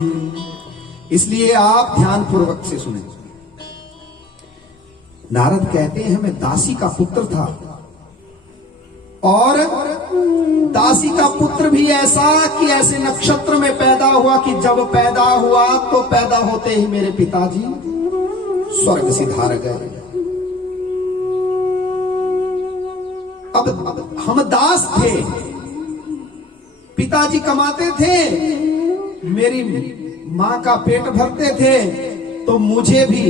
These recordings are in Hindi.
इसलिए आप ध्यान पूर्वक से सुने। नारद कहते हैं मैं दासी का पुत्र था और दासी का पुत्र भी ऐसा कि ऐसे नक्षत्र में पैदा हुआ कि जब पैदा हुआ तो पैदा होते ही मेरे पिताजी स्वर्ग सिधार गए। अब हम दास थे, पिताजी कमाते थे, मेरी मां का पेट भरते थे, तो मुझे भी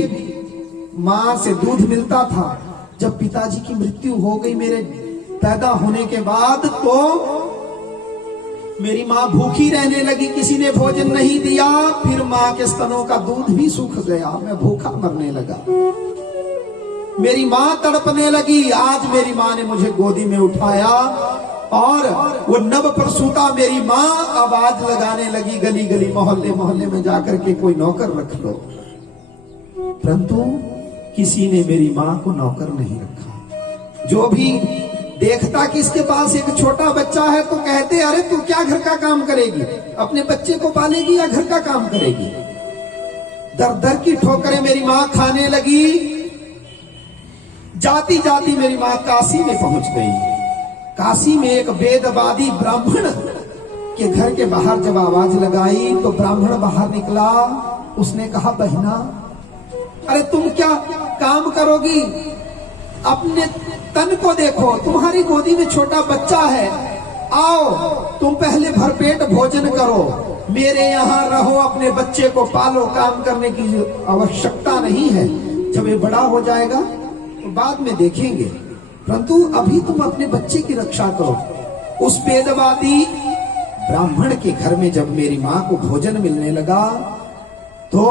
मां से दूध मिलता था। जब पिताजी की मृत्यु हो गई मेरे पैदा होने के बाद, तो मेरी मां भूखी रहने लगी, किसी ने भोजन नहीं दिया। फिर मां के स्तनों का दूध भी सूख गया, मैं भूखा मरने लगा। मेरी मां तड़पने लगी। आज मेरी मां ने मुझे गोदी में उठाया और वो नव प्रसूता मेरी मां आवाज लगाने लगी, गली गली मोहल्ले मोहल्ले में जाकर के कोई नौकर रख लो। परंतु किसी ने मेरी मां को नौकर नहीं रखा। जो भी देखता कि इसके पास एक छोटा बच्चा है तो कहते अरे तू क्या घर का काम करेगी, अपने बच्चे को पालेगी या घर का काम करेगी। दर दर की ठोकरें मेरी मां खाने लगी। जाती जाती मेरी मां काशी में पहुंच गई। काशी में एक वेदवादी ब्राह्मण के घर के बाहर जब आवाज लगाई तो ब्राह्मण बाहर निकला। उसने कहा बहना, अरे तुम क्या काम करोगी, अपने तन को देखो, तुम्हारी गोदी में छोटा बच्चा है, आओ तुम पहले भरपेट भोजन करो, मेरे यहाँ रहो, अपने बच्चे को पालो, काम करने की आवश्यकता नहीं है। जब ये बड़ा हो जाएगा तो बाद में देखेंगे, परंतु अभी तुम अपने बच्चे की रक्षा करो। उस वेदवादी ब्राह्मण के घर में जब मेरी मां को भोजन मिलने लगा तो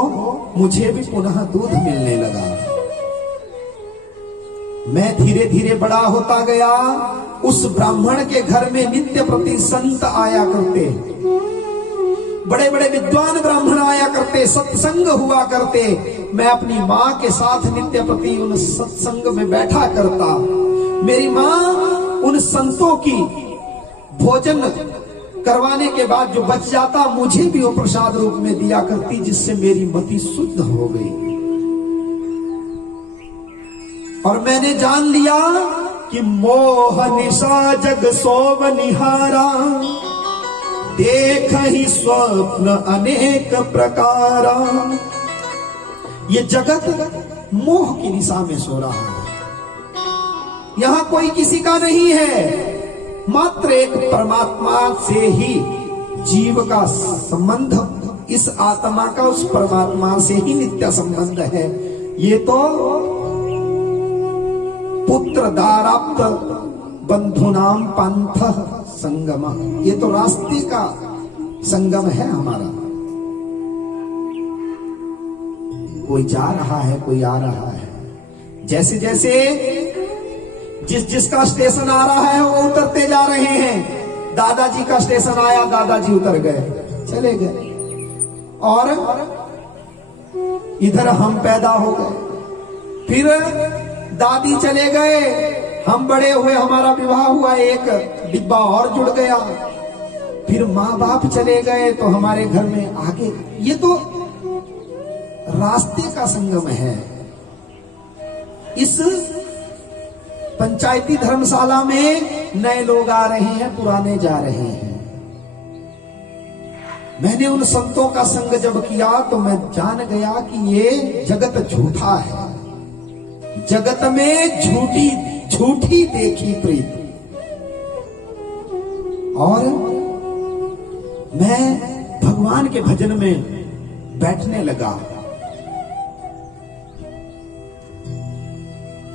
मुझे भी पुनः दूध मिलने लगा। मैं धीरे धीरे बड़ा होता गया। उस ब्राह्मण के घर में नित्य प्रति संत आया करते, बड़े बड़े विद्वान ब्राह्मण आया करते, सत्संग हुआ करते। मैं अपनी मां के साथ नित्य प्रति उन सत्संग में बैठा करता। मेरी मां उन संतों की भोजन करवाने के बाद जो बच जाता मुझे भी वो प्रसाद रूप में दिया करती, जिससे मेरी मति शुद्ध हो गई। और मैंने जान लिया कि मोह निशा जग सोव निहारा, देख ही स्वप्न अनेक प्रकारा। ये जगत मोह की निशा में सो रहा है। यहां कोई किसी का नहीं है, मात्र एक परमात्मा से ही जीव का संबंध, इस आत्मा का उस परमात्मा से ही नित्य संबंध है। ये तो पुत्र दाराप्त बंधुनाम पंथ संगम, ये तो रास्ते का संगम है हमारा। कोई जा रहा है, कोई आ रहा है। जैसे जैसे जिसका स्टेशन आ रहा है वो उतरते जा रहे हैं। दादाजी का स्टेशन आया, दादाजी उतर गए, चले गए, और इधर हम पैदा हो गए। फिर दादी चले गए, हम बड़े हुए, हमारा विवाह हुआ, एक डिब्बा और जुड़ गया। फिर माँ बाप चले गए तो हमारे घर में आगे, ये तो रास्ते का संगम है। इस पंचायती धर्मशाला में नए लोग आ रहे हैं, पुराने जा रहे हैं। मैंने उन संतों का संग जब किया तो मैं जान गया कि ये जगत झूठा है। जगत में झूठी झूठी देखी प्रीत। और मैं भगवान के भजन में बैठने लगा।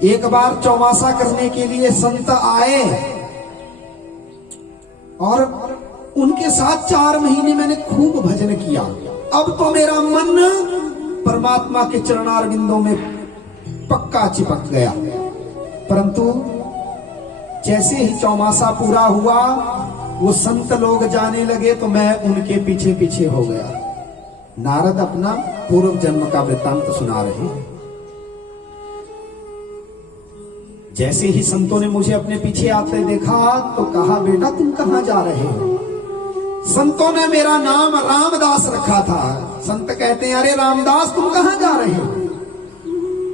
एक बार चौमासा करने के लिए संत आए और उनके साथ 4 महीने मैंने खूब भजन किया। अब तो मेरा मन परमात्मा के चरणारविंदों में पक्का चिपक गया। परंतु जैसे ही चौमासा पूरा हुआ, वो संत लोग जाने लगे तो मैं उनके पीछे पीछे हो गया। नारद अपना पूर्व जन्म का वृत्तांत सुना रहे हैं। जैसे ही संतों ने मुझे अपने पीछे आते देखा तो कहा बेटा तुम कहां जा रहे हो। संतों ने मेरा नाम रामदास रखा था। संत कहते हैं, अरे रामदास तुम कहां जा रहे हो?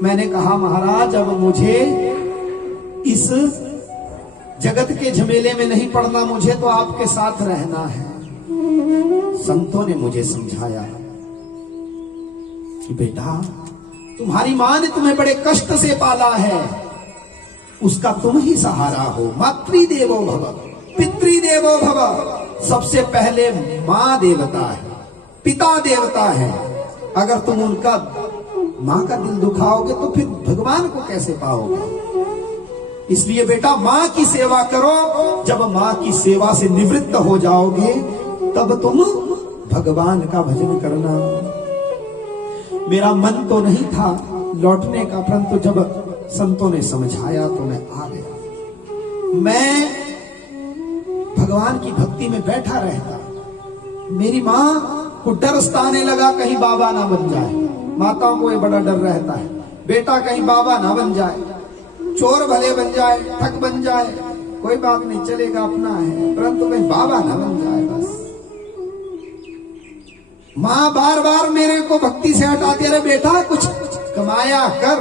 मैंने कहा, महाराज अब मुझे इस जगत के झमेले में नहीं पड़ना, मुझे तो आपके साथ रहना है। संतों ने मुझे समझाया कि बेटा, तुम्हारी मां ने तुम्हें बड़े कष्ट से पाला है, उसका तुम ही सहारा हो। मातृदेवो भव, पितृदेवो भव। सबसे पहले मां देवता है, पिता देवता है। अगर तुम उनका मां का दिल दुखाओगे तो फिर भगवान को कैसे पाओगे? इसलिए बेटा मां की सेवा करो। जब मां की सेवा से निवृत्त हो जाओगे तब तुम भगवान का भजन करना। मेरा मन तो नहीं था लौटने का, परंतु जब संतों ने समझाया तो मैं आ गया। मैं भगवान की भक्ति में बैठा रहता। मेरी मां को डर सताने लगा, कहीं बाबा ना बन जाए। माताओं को ये बड़ा डर रहता है, बेटा कहीं बाबा ना बन जाए, चोर भले बन जाए, ठग बन जाए, कोई बात नहीं, चलेगा, अपना है, परंतु कहीं बाबा ना बन जाए बस। मां बार बार मेरे को भक्ति से हटाती, अरे बेटा कुछ कमाया कर,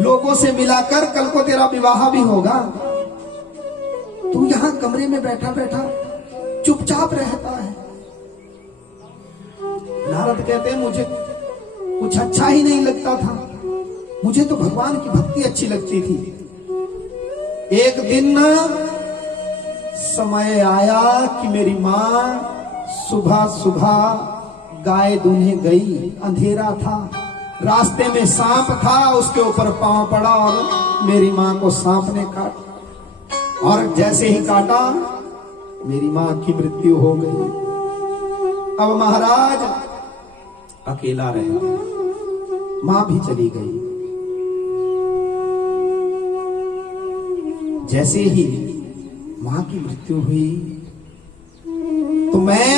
लोगों से मिला कर, कल को तेरा विवाह भी होगा। तू यहां कमरे में बैठा बैठा चुपचाप रहता है। नारद कहते हैं, मुझे कुछ अच्छा ही नहीं लगता था, मुझे तो भगवान की भक्ति अच्छी लगती थी। एक दिन समय आया कि मेरी मां सुबह सुबह गाय दूने गई, अंधेरा था, रास्ते में सांप था, उसके ऊपर पांव पड़ा और मेरी मां को सांप ने काटा, और जैसे ही काटा मेरी मां की मृत्यु हो गई। अब महाराज अकेला रह गया, मां भी चली गई। जैसे ही मां की मृत्यु हुई तो मैं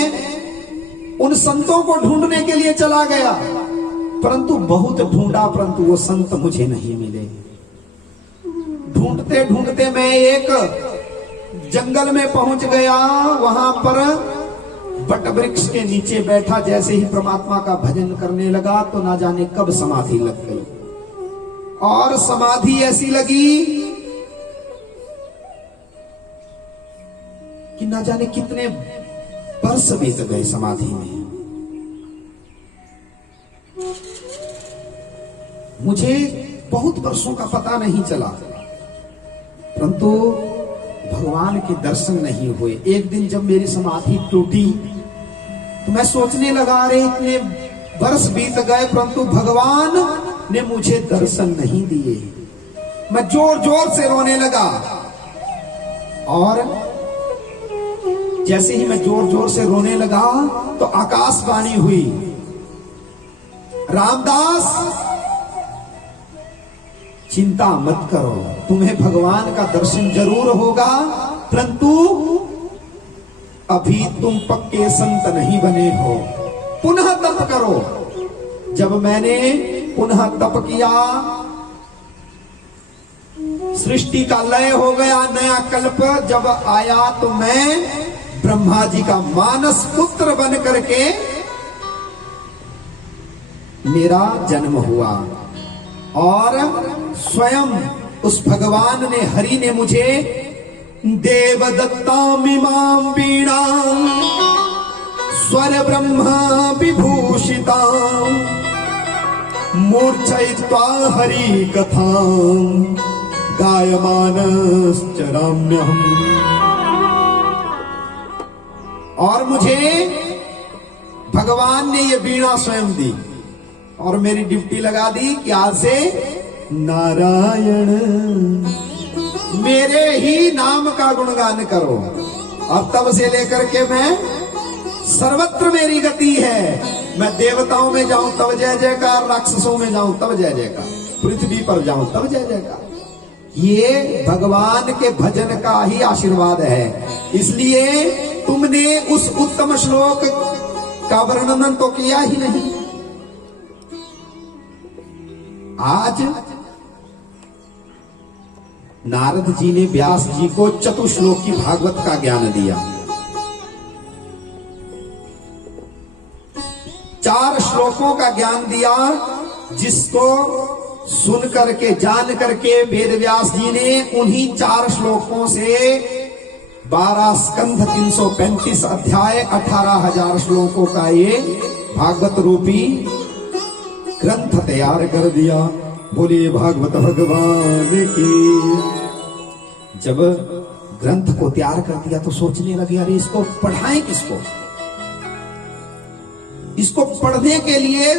उन संतों को ढूंढने के लिए चला गया, परंतु बहुत ढूंढा, परंतु वो संत मुझे नहीं मिले। ढूंढते ढूंढते मैं एक जंगल में पहुंच गया। वहां पर बट वृक्ष के नीचे बैठा, जैसे ही परमात्मा का भजन करने लगा तो ना जाने कब समाधि लग गई। और समाधि ऐसी लगी कि ना जाने कितने वर्ष बीत गए समाधि में। मुझे बहुत वर्षों का पता नहीं चला, परंतु भगवान के दर्शन नहीं हुए। एक दिन जब मेरी समाधि टूटी तो मैं सोचने लगा, अरे इतने वर्ष बीत गए परंतु भगवान ने मुझे दर्शन नहीं दिए। मैं जोर जोर से रोने लगा, और जैसे ही मैं जोर जोर से रोने लगा तो आकाशवाणी हुई, रामदास चिंता मत करो, तुम्हें भगवान का दर्शन जरूर होगा, परंतु अभी तुम पक्के संत नहीं बने हो, पुनः तप करो। जब मैंने पुनः तप किया, सृष्टि का लय हो गया, नया कल्प जब आया तो मैं ब्रह्मा जी का मानस पुत्र बन करके मेरा जन्म हुआ। और स्वयं उस भगवान ने, हरि ने मुझे देवदत्तामिमां वीणा स्वर ब्रह्मा विभूषिता मूर्छयित्वा हरि कथां गायमानश्चराम्यहम्। और मुझे भगवान ने ये वीणा स्वयं दी और मेरी ड्यूटी लगा दी कि आज से नारायण मेरे ही नाम का गुणगान करो। और तब से लेकर के मैं सर्वत्र मेरी गति है। मैं देवताओं में जाऊं तब जय जयकार, राक्षसों में जाऊं तब जय जयकार, पृथ्वी पर जाऊं तब जय जयकार। ये भगवान के भजन का ही आशीर्वाद है। इसलिए तुमने उस उत्तम श्लोक का वर्णन तो किया ही नहीं। आज नारद जी ने व्यास जी को चतुश्लोकी भागवत का ज्ञान दिया। 4 श्लोकों का ज्ञान दिया, जिसको सुन करके जान करके वेद व्यास जी ने उन्हीं 4 श्लोकों से 12 स्कंध 335 अध्याय 18,000 श्लोकों का ये भागवत रूपी ग्रंथ तैयार कर दिया। बोले भागवत भगवान की। जब ग्रंथ को तैयार कर दिया तो सोचने लगे, अरे इसको पढ़ाएं किसको? इसको पढ़ने के लिए